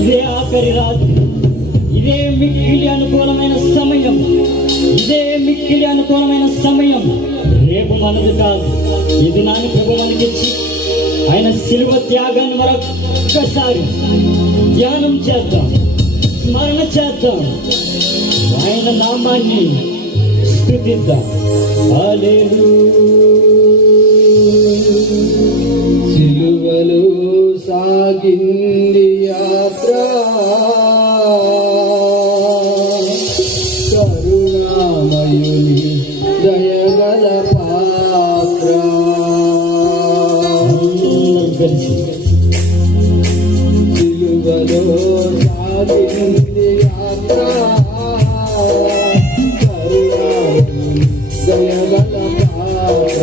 ఇదే ఆఖరి రాత్రి, ఇదే మిక్కిలి అనుకూలమైన సమయం, ఇదే మిక్కిలి అనుకూలమైన సమయం. రేపు మనది కాదు. ఇది నాని ప్రభు మనకిచ్చి ఆయన శిలువ త్యాగాన్ని మరొక్కసారి ధ్యానం చేద్దాం, స్మరణ చేద్దాం, ఆయన నామాన్ని స్తుతిద్దాం. సిలువలో సాగింది యాత్ర, కరుణామయుని దయగల పాత్ర. సిలువలో సాగింది యాత్ర, కరుణామయుని దయగల పాత్ర.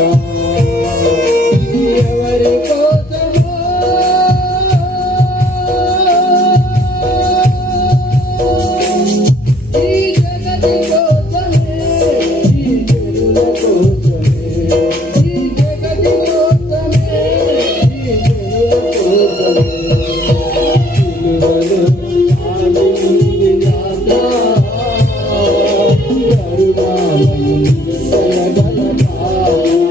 ఎవరి కోసమో ఈ జగతి కోసమే, ఈ జనుల కోసమే, ఈ జగతి కోసమే, ఈ జనుల కోసమే. సిలువలో సాగింది యాత్ర, కరుణామయుని దయగల పాత్ర.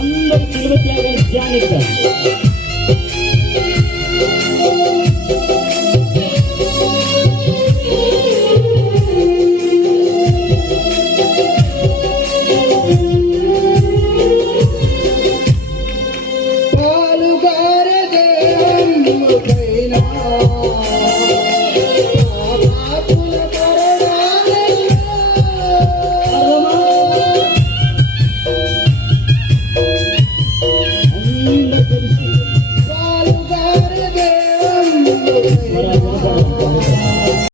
అందరూ శిలువ త్యాగాన్ని ధ్యానిద్దాం.